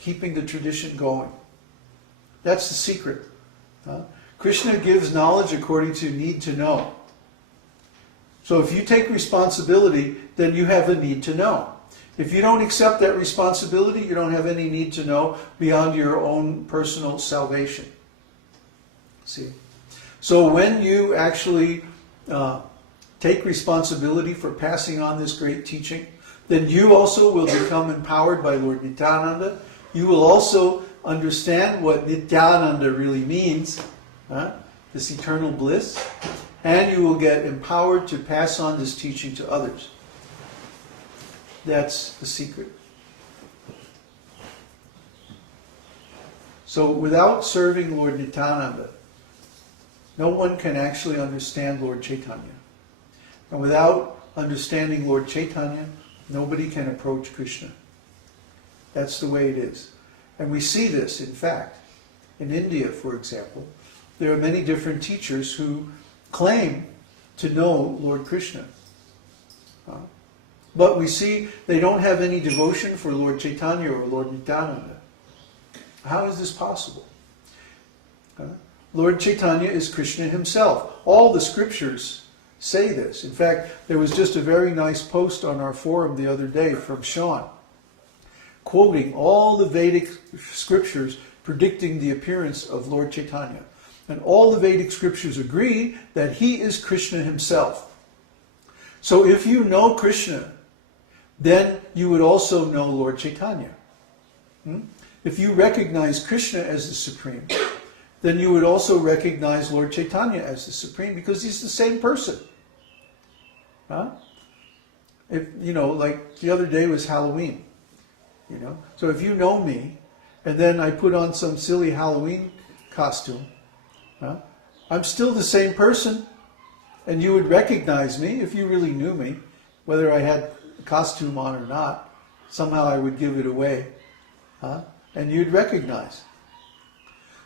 keeping the tradition going. That's the secret. Krishna gives knowledge according to need to know. So if you take responsibility, then you have a need to know. If you don't accept that responsibility, you don't have any need to know beyond your own personal salvation. See? So when you actually take responsibility for passing on this great teaching, then you also will become empowered by Lord Nityananda. You will also understand what Nityananda really means, this eternal bliss, and you will get empowered to pass on this teaching to others. That's the secret. So without serving Lord Nityananda, no one can actually understand Lord Caitanya. And without understanding Lord Caitanya, nobody can approach Krishna. That's the way it is. And we see this, in fact. In India, for example, there are many different teachers who claim to know Lord Krishna. But we see they don't have any devotion for Lord Caitanya or Lord Nityananda. How is this possible? Lord Caitanya is Krishna himself. All the scriptures say this. In fact, there was just a very nice post on our forum the other day from Sean, quoting all the Vedic scriptures predicting the appearance of Lord Caitanya. And all the Vedic scriptures agree that he is Krishna himself. So if you know Krishna, then you would also know Lord Caitanya. If you recognize Krishna as the Supreme, then you would also recognize Lord Caitanya as the Supreme, because he's the same person. If, like the other day was Halloween. So if you know me, and then I put on some silly Halloween costume, I'm still the same person, and you would recognize me if you really knew me, whether I had a costume on or not. Somehow I would give it away, and you'd recognize.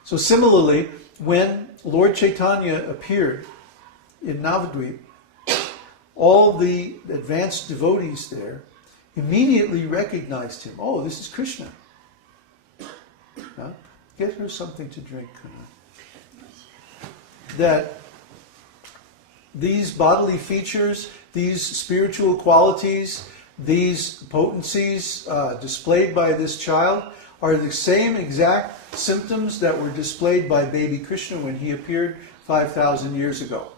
So similarly, when Lord Caitanya appeared in Navadvip, all the advanced devotees there immediately recognized him. Oh, this is Krishna. Get her something to drink. That these bodily features, these spiritual qualities, these potencies displayed by this child are the same exact symptoms that were displayed by baby Krishna when he appeared 5,000 years ago.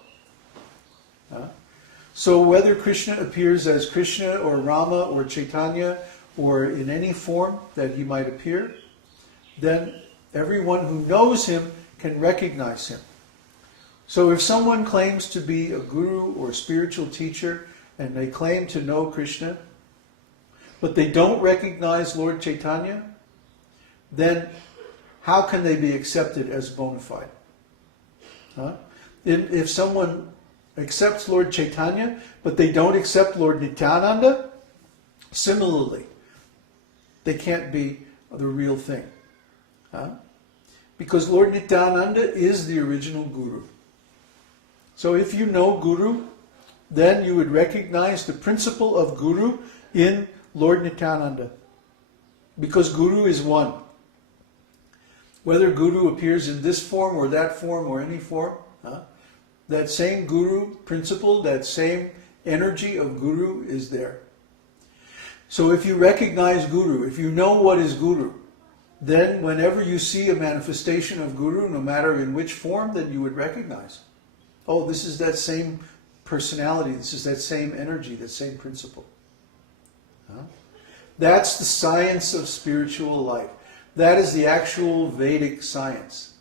So whether Krishna appears as Krishna or Rama or Chaitanya or in any form that he might appear, then everyone who knows him can recognize him. So if someone claims to be a guru or spiritual teacher and they claim to know Krishna, but they don't recognize Lord Caitanya, then how can they be accepted as bona fide? If someone accepts Lord Caitanya, but they don't accept Lord Nityananda, similarly, they can't be the real thing. Because Lord Nityananda is the original guru. So if you know Guru, then you would recognize the principle of Guru in Lord Nityananda. Because Guru is one. Whether Guru appears in this form or that form or any form, that same Guru principle, that same energy of Guru is there. So if you recognize Guru, if you know what is Guru, then whenever you see a manifestation of Guru, no matter in which form, then you would recognize. Oh, this is that same personality, this is that same energy, that same principle. That's the science of spiritual life. That is the actual Vedic science.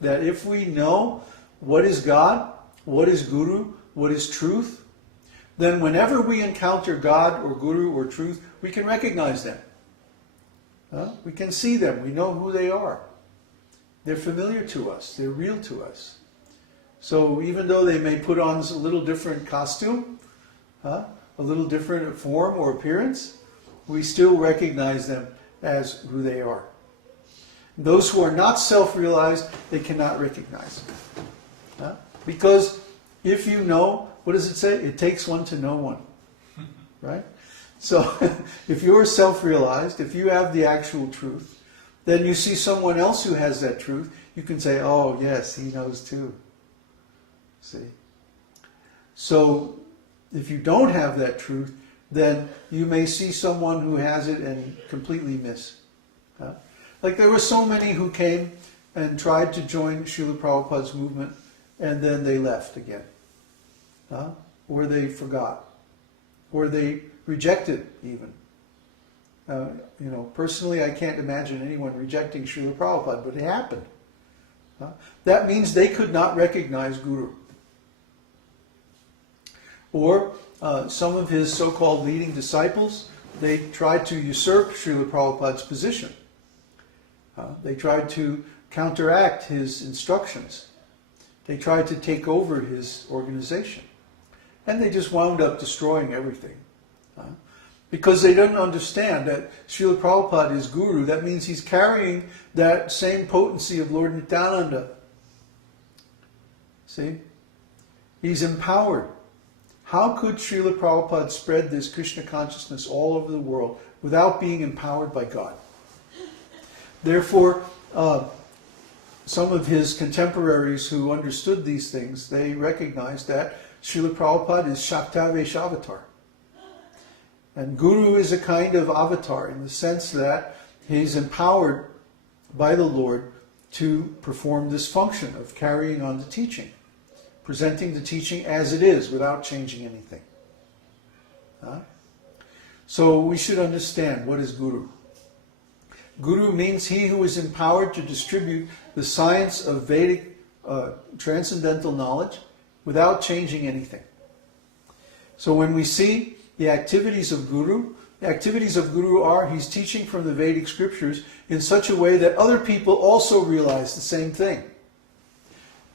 That if we know what is God, what is Guru, what is truth, then whenever we encounter God or Guru or truth, we can recognize them. We can see them. We know who they are. They're familiar to us. They're real to us. So even though they may put on a little different costume, a little different form or appearance, we still recognize them as who they are. Those who are not self-realized, they cannot recognize them. Because if you know, what does it say? It takes one to know one. Right? So if you're self-realized, if you have the actual truth, then you see someone else who has that truth, you can say, oh yes, he knows too. See? So if you don't have that truth, then you may see someone who has it and completely miss. Like there were so many who came and tried to join Srila Prabhupada's movement, and then they left again. Or they forgot. Or they rejected even. Personally I can't imagine anyone rejecting Srila Prabhupada, but it happened. That means they could not recognize Guru. Or some of his so-called leading disciples, they tried to usurp Srila Prabhupada's position. They tried to counteract his instructions. They tried to take over his organization. And they just wound up destroying everything. Because they didn't understand that Srila Prabhupada is Guru. That means he's carrying that same potency of Lord Nityananda. See? He's empowered. How could Srila Prabhupada spread this Krishna consciousness all over the world without being empowered by God? Therefore, some of his contemporaries who understood these things, they recognized that Srila Prabhupada is Shaktaveshavatar. And Guru is a kind of avatar in the sense that he's empowered by the Lord to perform this function of carrying on the teaching, presenting the teaching as it is without changing anything. So we should understand, what is Guru? Guru means he who is empowered to distribute the science of Vedic transcendental knowledge without changing anything. So when we see the activities of Guru are he's teaching from the Vedic scriptures in such a way that other people also realize the same thing.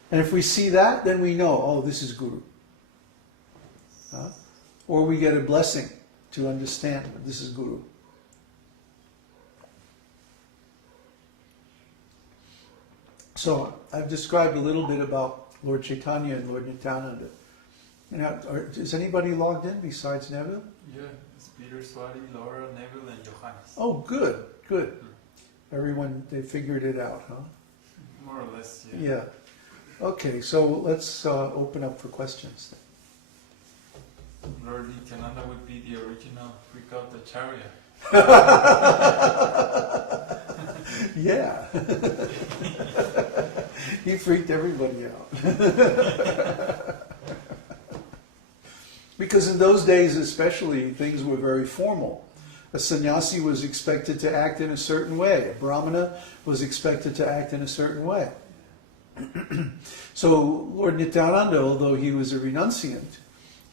And if we see that, then we know, oh, this is Guru. Or we get a blessing to understand that this is Guru. So I've described a little bit about Lord Caitanya and Lord Nityananda. Is anybody logged in besides Neville? Yeah, it's Peter, Swati, Laura, Neville, and Johannes. Oh, good, good. Everyone, they figured it out, huh? More or less, yeah. Yeah. Okay, so let's open up for questions. Lord Nityananda would be the original freak-out acharya. Yeah. He freaked everybody out. Because in those days especially, things were very formal. A sannyasi was expected to act in a certain way. A brahmana was expected to act in a certain way. So Lord Nityananda, although he was a renunciant,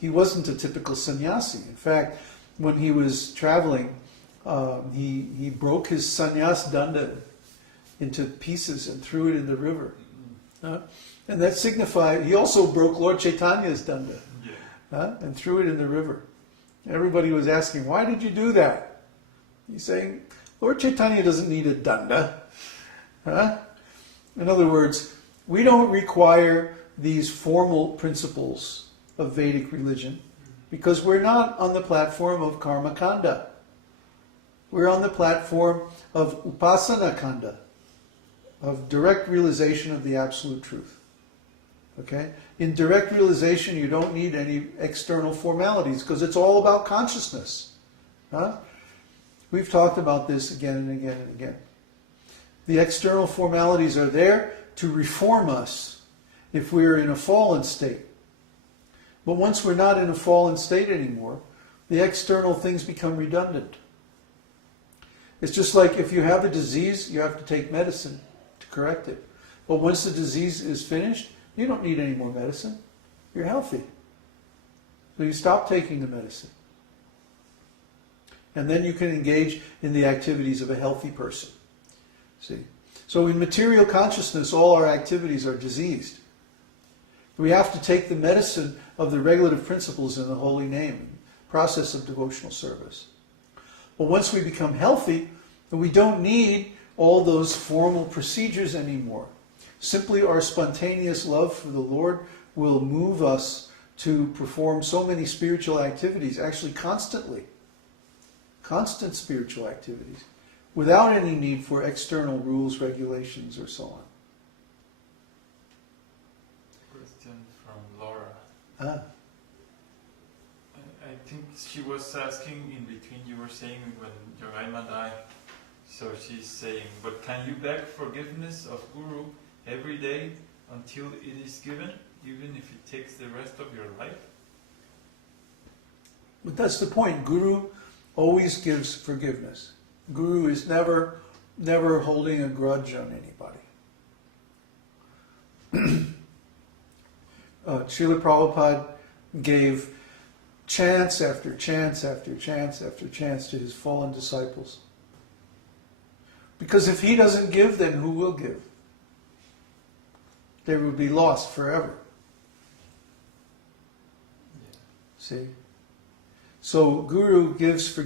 he wasn't a typical sannyasi. In fact, when he was traveling, he broke his sannyas danda into pieces and threw it in the river. And that signified, he also broke Lord Chaitanya's danda and threw it in the river. Everybody was asking, why did you do that? He's saying, Lord Caitanya doesn't need a danda. In other words, we don't require these formal principles of Vedic religion because we're not on the platform of karma kanda. We're on the platform of upasana kanda, of direct realization of the absolute truth. Okay? In direct realization, you don't need any external formalities because it's all about consciousness. We've talked about this again and again and again. The external formalities are there to reform us if we're in a fallen state. But once we're not in a fallen state anymore, the external things become redundant. It's just like if you have a disease, you have to take medicine to correct it. But once the disease is finished, you don't need any more medicine. You're healthy. So you stop taking the medicine. And then you can engage in the activities of a healthy person. See? So in material consciousness, all our activities are diseased. We have to take the medicine of the regulative principles in the holy name, process of devotional service. But once we become healthy, then we don't need all those formal procedures anymore. Simply our spontaneous love for the Lord will move us to perform so many spiritual activities, actually constantly. constant spiritual activities, without any need for external rules, regulations, or so on. Question from Laura. Ah, I think she was asking in between, you were saying when Yogaima died, so she's saying, but can you beg forgiveness of Guru every day until it is given, even if it takes the rest of your life? but that's the point. Guru always gives forgiveness. Guru is never holding a grudge on anybody. Srila Prabhupada gave chance after chance after chance after chance to his fallen disciples. Because if he doesn't give, then who will give? They would be lost forever. Yeah. See? So Guru gives forgiveness.